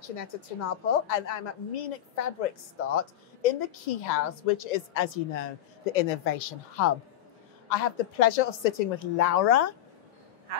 Muchaneta to Napel, and I'm at Munich Fabric Start in the Key House, which is, as you know, the innovation hub. I have the pleasure of sitting with Laura,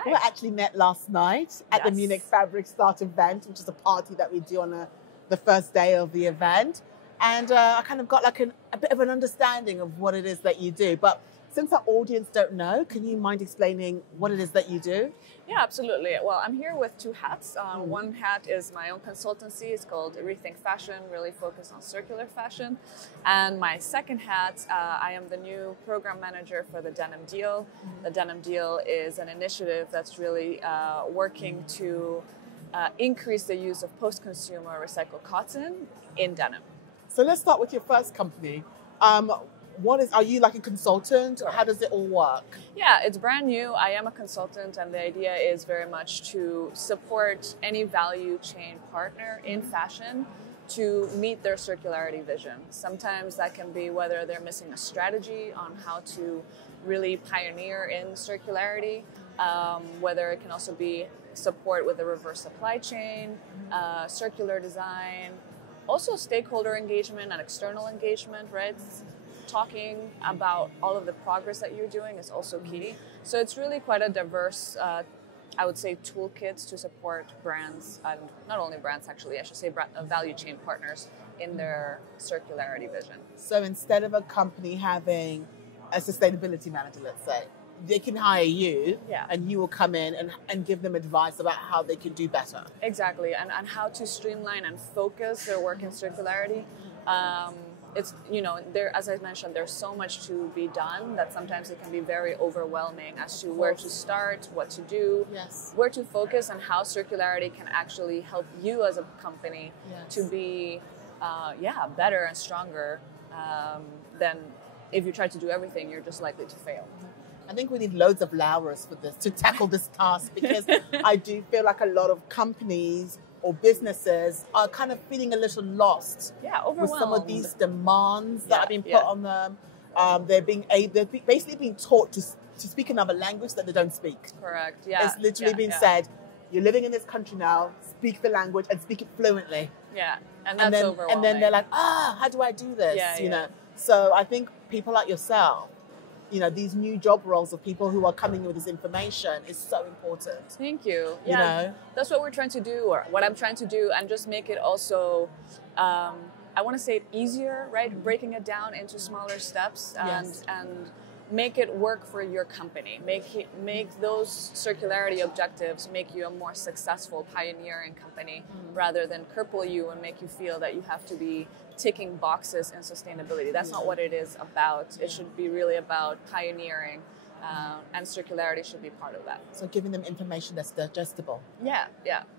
who I actually met last night at the Munich Fabric Start event, which is a party that we do on the first day of the event. And I kind of got like a bit of an understanding of what it is that you do. But since our audience don't know, can you mind explaining what it is that you do? Yeah, absolutely. Well, I'm here with two hats. One hat is my own consultancy. It's called Rethink Fashion, really focused on circular fashion. And my second hat, I am the new program manager for the Denim Deal. The Denim Deal is an initiative that's really working to increase the use of post-consumer recycled cotton in denim. So let's start with your first company. Are you like a consultant, or how does it all work? Yeah, it's brand new. I am a consultant, and the idea is very much to support any value chain partner in fashion to meet their circularity vision. Sometimes that can be whether they're missing a strategy on how to really pioneer in circularity, whether it can also be support with the reverse supply chain, circular design, also stakeholder engagement and external engagement, right? Talking about all of the progress that you're doing is also key. So it's really quite a diverse, I would say, toolkits to support brands, and not only brands actually, I should say value chain partners in their circularity vision. So instead of a company having a sustainability manager, let's say, they can hire you and you will come in and give them advice about how they can do better. Exactly, and how to streamline and focus their work in circularity. It's, there, as I mentioned, there's so much to be done that sometimes it can be very overwhelming as to where to start, what to do, where to focus, and how circularity can actually help you as a company to be, better and stronger than if you try to do everything, you're just likely to fail. I think we need loads of Lauras for this to tackle this task, because I do feel like a lot of companies or businesses are kind of feeling a little lost with some of these demands that are being put on them. They're basically being taught to speak another language that they don't speak. Correct. Yeah. It's literally been said, you're living in this country now, speak the language and speak it fluently. Yeah. And that's overwhelming. And then they're like, how do I do this? You know. So I think people like yourself, these new job roles of people who are coming with this information is so important. Thank you. Yeah, that's what we're trying to do, or what I'm trying to do, and just make it also, I want to say it easier, right? Breaking it down into smaller steps and make it work for your company. Make those circularity objectives make you a more successful pioneering company rather than cripple you and make you feel that you have to be ticking boxes in sustainability. That's not what it is about. It should be really about pioneering, and circularity should be part of that. So giving them information that's digestible. Yeah.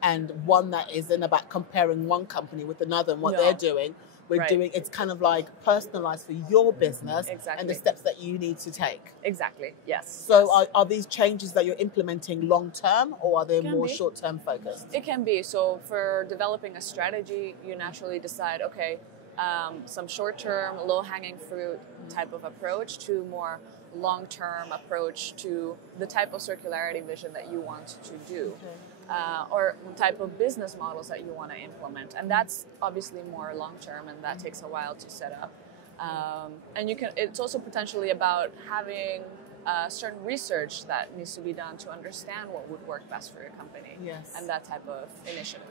And one that isn't about comparing one company with another and what they're doing. We're doing, it's kind of like personalized for your business and the steps that you need to take. Exactly, yes. So are these changes that you're implementing long-term, or are they more short-term focused? It can be. So for developing a strategy, you naturally decide, okay, some short-term, low-hanging fruit type of approach to more long-term approach to the type of circularity vision that you want to do. Or type of business models that you want to implement. And that's obviously more long-term, and that takes a while to set up. And it's also potentially about having certain research that needs to be done to understand what would work best for your company. And that type of initiative.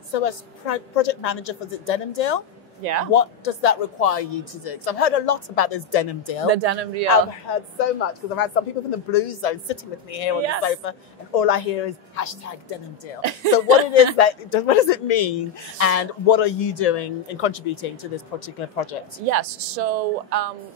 So as project manager for the Denim Deal, what does that require you to do? Because I've heard a lot about this Denim Deal. The Denim Deal. I've heard so much, because I've had some people from the Blue Zone sitting with me here on the sofa, and all I hear is #Denim Deal. So what does it mean, and what are you doing and contributing to this particular project? Yes, so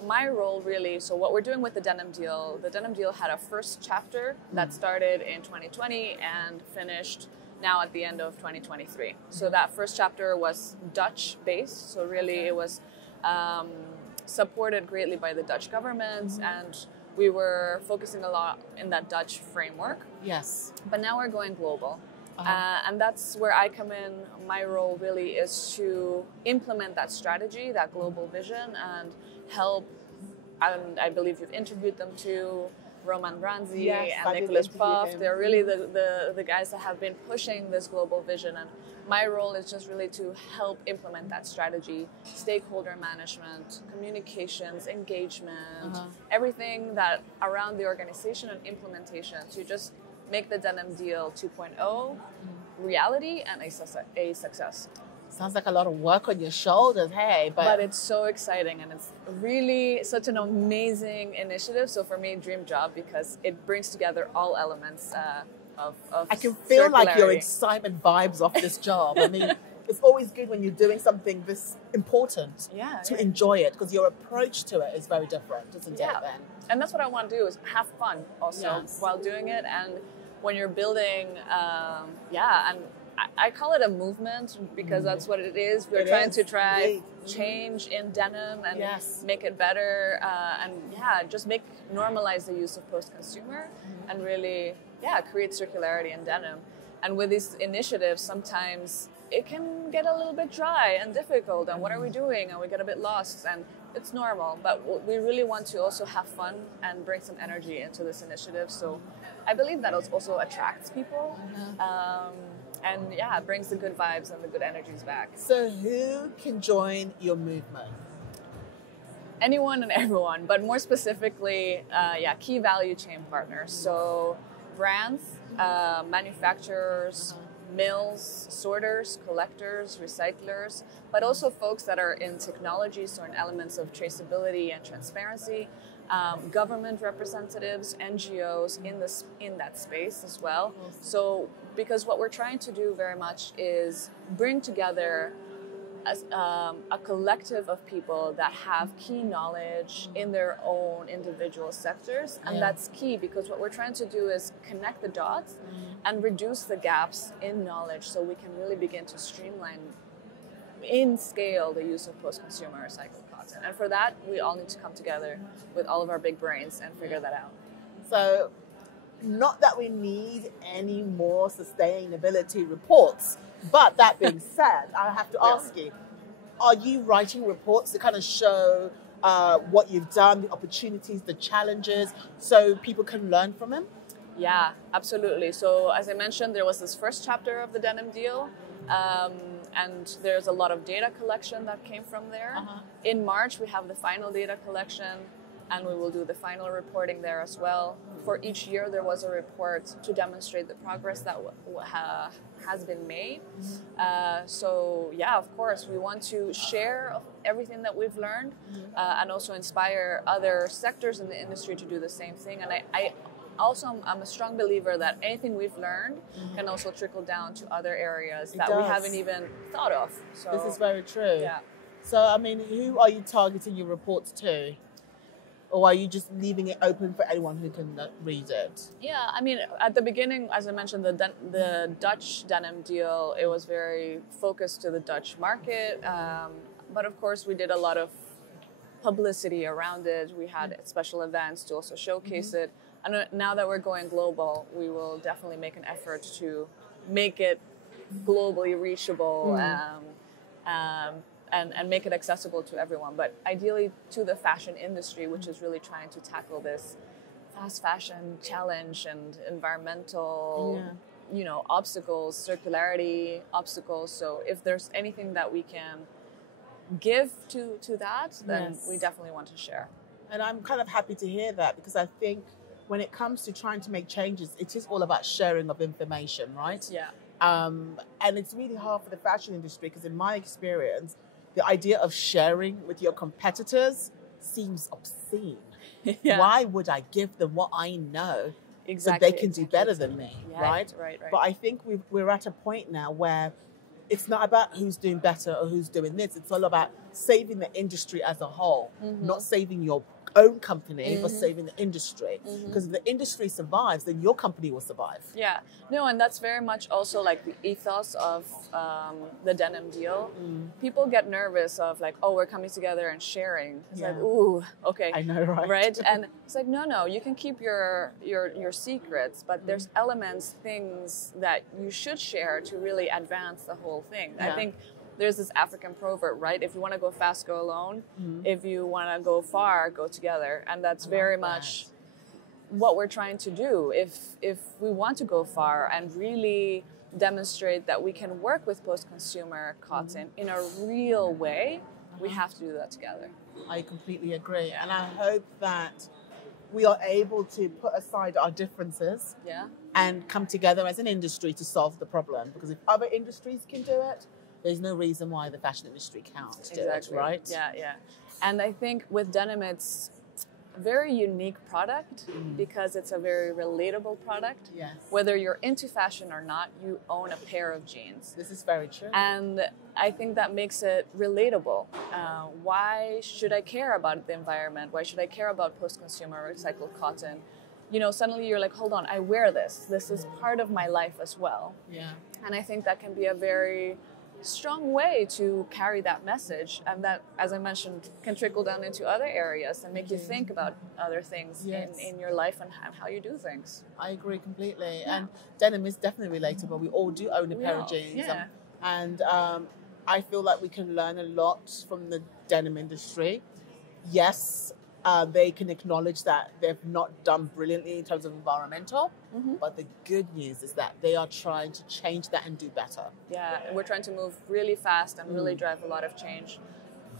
my role really, so what we're doing with the Denim Deal had a first chapter that started in 2020 and finished now at the end of 2023. So that first chapter was Dutch based. So really it was supported greatly by the Dutch government, and we were focusing a lot in that Dutch framework. But now we're going global. And that's where I come in. My role really is to implement that strategy, that global vision, and help, and I believe you've interviewed them too, Roman Branzi Yes, and Nicholas Puff. They're really the guys that have been pushing this global vision. And my role is just really to help implement that strategy, stakeholder management, communications, engagement, everything that around the organization and implementation to just make the Denim Deal 2.0 reality and a success. Sounds like a lot of work on your shoulders, hey. But it's so exciting, and it's really such an amazing initiative. So for me, dream job, because it brings together all elements of I can feel like your excitement vibes off this job. I mean, it's always good when you're doing something this important to enjoy it, because your approach to it is very different, isn't it then? And that's what I want to do, is have fun also while doing it. And when you're building, and I call it a movement, because that's what it is. We're trying to drive change in denim and make it better, and just normalize the use of post-consumer and really, create circularity in denim. And with these initiatives, sometimes it can get a little bit dry and difficult, and what are we doing? And we get a bit lost, and it's normal. But we really want to also have fun and bring some energy into this initiative. So I believe that also attracts people. And it brings the good vibes and the good energies back. So who can join your movement? Anyone and everyone, but more specifically, key value chain partners. So brands, manufacturers, mills, sorters, collectors, recyclers, but also folks that are in technology, so in elements of traceability and transparency, government representatives, NGOs in that space as well. So because what we're trying to do very much is bring together a collective of people that have key knowledge in their own individual sectors. And that's key, because what we're trying to do is connect the dots and reduce the gaps in knowledge, so we can really begin to streamline in scale the use of post-consumer recycled cotton. And for that, we all need to come together with all of our big brains and figure that out. So not that we need any more sustainability reports, but that being said, I have to ask you, are you writing reports to kind of show what you've done, the opportunities, the challenges, so people can learn from them? Yeah, absolutely. So as I mentioned, there was this first chapter of the Denim Deal, and there's a lot of data collection that came from there. In March, we have the final data collection, and we will do the final reporting there as well. For each year, there was a report to demonstrate the progress that has been made. Of course, we want to share everything that we've learned and also inspire other sectors in the industry to do the same thing. And I'm a strong believer that anything we've learned can also trickle down to other areas that we haven't even thought of. So this is very true. Yeah. So, I mean, who are you targeting your reports to? Or are you just leaving it open for anyone who can read it? Yeah, I mean, at the beginning, as I mentioned, the Dutch Denim Deal, it was very focused to the Dutch market. But of course, we did a lot of publicity around it. We had special events to also showcase it. And now that we're going global, we will definitely make an effort to make it globally reachable and make it accessible to everyone. But ideally to the fashion industry, which is really trying to tackle this fast fashion challenge and environmental obstacles, circularity obstacles. So if there's anything that we can give to that, then we definitely want to share. And I'm kind of happy to hear that, because I think when it comes to trying to make changes, it is all about sharing of information, right? Yeah. And it's really hard for the fashion industry, because in my experience, the idea of sharing with your competitors seems obscene. Why would I give them what I know so they can do better than me, right? Right. But I think we're at a point now where it's not about who's doing better or who's doing this. It's all about saving the industry as a whole, not saving your own company, but saving the industry. Because if the industry survives, then your company will survive. Yeah, no, and that's very much also like the ethos of the Denim Deal. People get nervous of like, oh, we're coming together and sharing. It's like, ooh, okay. I know, right? Right? And it's like, no, you can keep your secrets, but there's elements, things that you should share to really advance the whole thing. I think there's this African proverb, right? If you want to go fast, go alone. If you want to go far, go together. And that's very much what we're trying to do. If we want to go far and really demonstrate that we can work with post-consumer cotton in a real way, we have to do that together. I completely agree. And I hope that we are able to put aside our differences and come together as an industry to solve the problem. Because if other industries can do it, there's no reason why the fashion industry can't do it, right? Yeah, yeah. And I think with denim, it's a very unique product because it's a very relatable product. Yes. Whether you're into fashion or not, you own a pair of jeans. This is very true. And I think that makes it relatable. Why should I care about the environment? Why should I care about post-consumer recycled cotton? You know, suddenly you're like, hold on, I wear this. This is part of my life as well. Yeah. And I think that can be a very strong way to carry that message, and that, as I mentioned, can trickle down into other areas and make you think about other things in your life and how you do things. I agree completely. And denim is definitely relatable. We all do own a pair of jeans. Yeah. And I feel like we can learn a lot from the denim industry. Yes, they can acknowledge that they've not done brilliantly in terms of environmental, but the good news is that they are trying to change that and do better. Yeah, we're trying to move really fast and really drive a lot of change.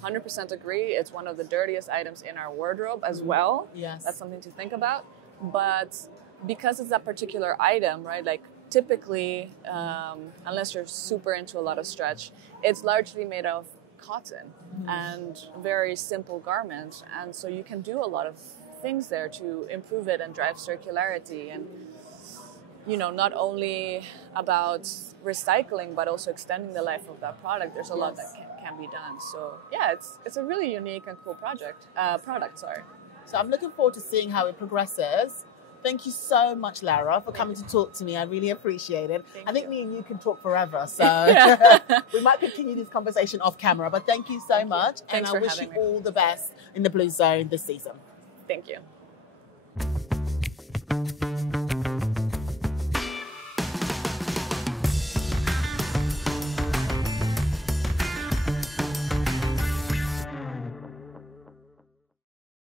100% agree. It's one of the dirtiest items in our wardrobe as well. Yes. That's something to think about. But because it's that particular item, right, like typically, unless you're super into a lot of stretch, it's largely made of cotton and very simple garment, and so you can do a lot of things there to improve it and drive circularity, and you know, not only about recycling but also extending the life of that product. There's a lot that can be done. So yeah, it's a really unique and cool product. So I'm looking forward to seeing how it progresses. Thank you so much, Laura, for coming to talk to me. I really appreciate it. I think me and you can talk forever, so we might continue this conversation off camera, but thank you so much. And I wish you all the best in the Blue Zone this season. Thank you.